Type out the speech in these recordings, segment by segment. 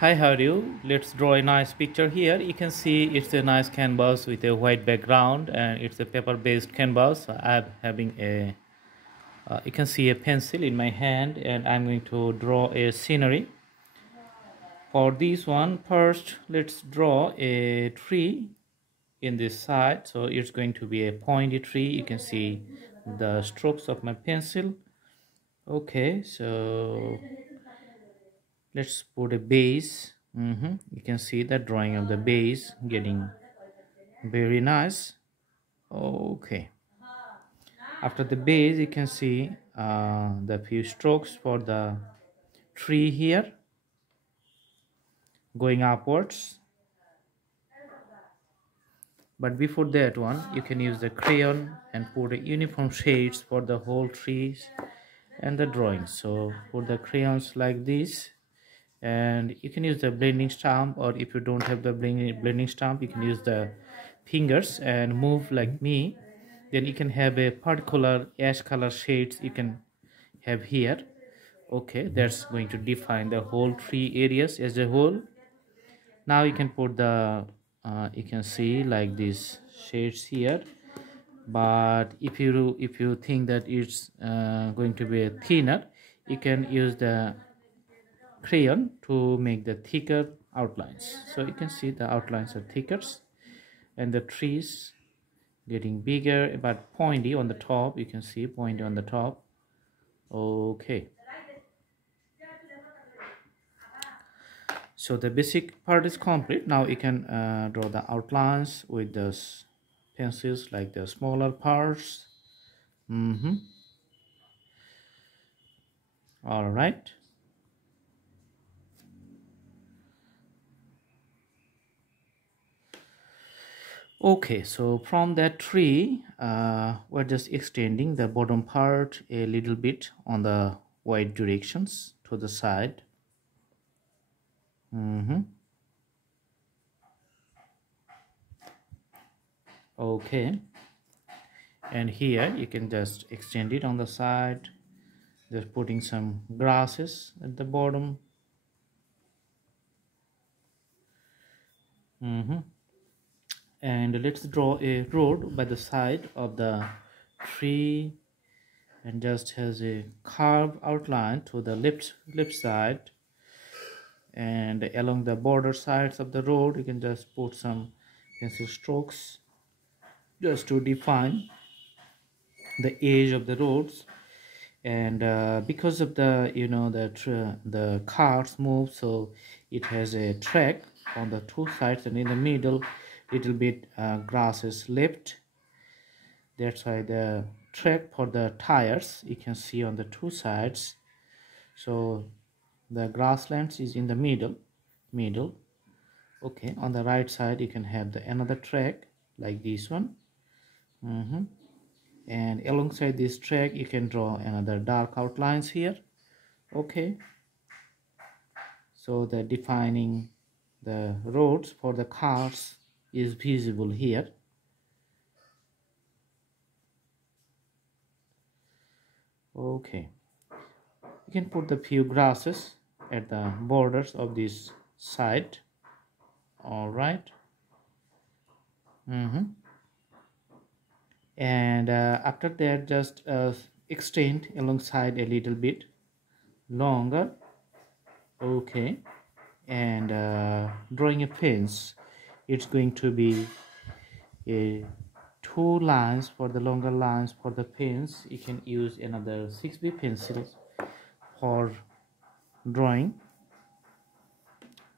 Hi, how are you? Let's draw a nice picture here. You can see it's a nice canvas with a white background and it's a paper based canvas. I'm having a you can see a pencil in my hand and I'm going to draw a scenery. For this one, first let's draw a tree in this side. So it's going to be a pointy tree. You can see the strokes of my pencil. Okay, so let's put a base. You can see the drawing of the base getting very nice. Okay, after the base you can see the few strokes for the tree here going upwards, but before that one you can use the crayon and put a uniform shades for the whole trees and the drawing. So put the crayons like this, and you can use the blending stamp, or if you don't have the blending stamp you can use the fingers and move like me. Then you can have a particular ash color shades you can have here. Okay, that's going to define the whole tree areas as a whole. Now you can put the you can see like these shades here, but if you think that it's going to be a thinner, you can use the crayon to make the thicker outlines. So you can see the outlines are thicker and the trees getting bigger but pointy on the top. You can see pointy on the top. Okay, so the basic part is complete. Now you can draw the outlines with the pencils, like the smaller parts. All right. Okay, so from that tree we're just extending the bottom part a little bit on the white directions to the side. Okay, and here you can just extend it on the side, just putting some grasses at the bottom. And let's draw a road by the side of the tree, and just has a curved outline to the left side, and along the border sides of the road you can just put some pencil strokes just to define the edge of the roads. And because of the the cars move, so it has a track on the two sides, and in the middle little bit grass is left. That's why the track for the tires you can see on the two sides. So the grasslands is in the middle. Okay, on the right side you can have the another track like this one. And alongside this track you can draw another dark outlines here. Okay, so the defining the roads for the cars is visible here. Okay, you can put the few grasses at the borders of this side. All right. And after that just extend alongside a little bit longer. Okay, and drawing a fence, it's going to be a two lines. For the longer lines for the fence you can use another 6B pencils for drawing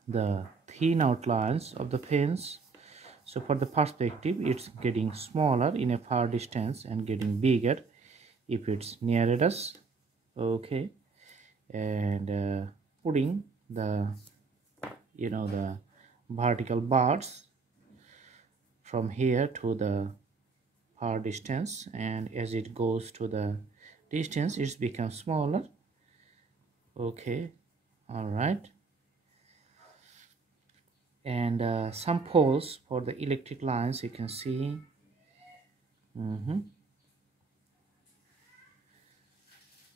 the thin outlines of the fence. So for the perspective it's getting smaller in a far distance and getting bigger if it's near at us. Okay, and putting the the vertical bars from here to the far distance, and as it goes to the distance it's become smaller. Okay, all right. And some poles for the electric lines you can see.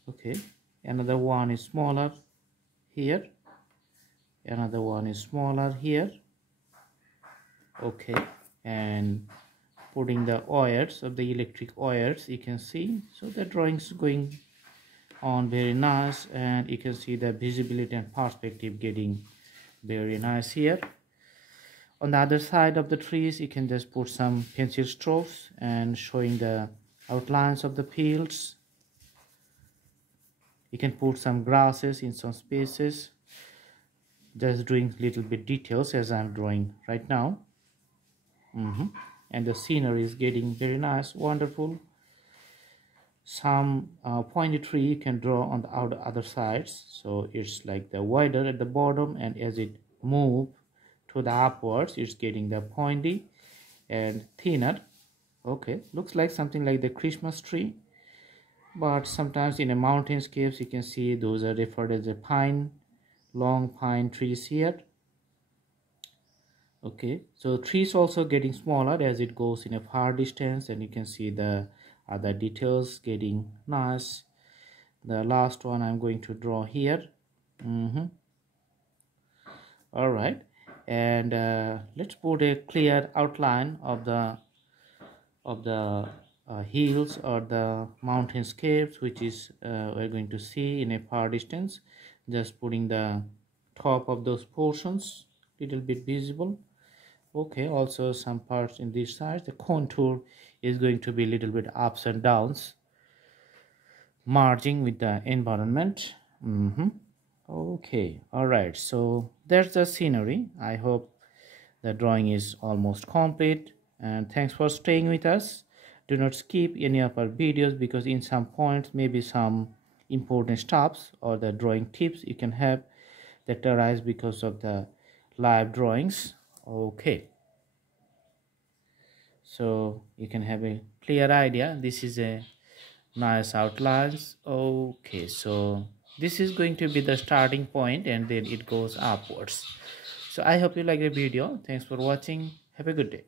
Okay, another one is smaller here. Another one is smaller here. Okay, and putting the wires of the electric wires, you can see. So the drawings going on very nice, and you can see the visibility and perspective getting very nice here. On the other side of the trees, you can just put some pencil strokes and showing the outlines of the fields. You can put some grasses in some spaces, just doing little bit details as I'm drawing right now. And the scenery is getting very nice, wonderful. Some pointy tree you can draw on the other sides, so it's like the wider at the bottom, and as it move to the upwards, it's getting the pointy and thinner. Okay, looks like something like the Christmas tree, but sometimes in a mountainscapes you can see those are referred as a pine, long pine trees here. Okay, so trees also getting smaller as it goes in a far distance, and you can see the other details getting nice. The last one I'm going to draw here. All right, and let's put a clear outline of the hills or the mountainscapes, which is we're going to see in a far distance. Just putting the top of those portions little bit visible. Okay, also some parts in this side, the contour is going to be a little bit ups and downs, merging with the environment. Okay, all right, so there's the scenery. I hope the drawing is almost complete, and thanks for staying with us. Do not skip any of our videos, because in some points maybe some important stops or the drawing tips you can have that arise because of the live drawings. Okay, so you can have a clear idea. This is a nice outlines. Okay, so this is going to be the starting point, and then it goes upwards. So I hope you like the video. Thanks for watching. Have a good day.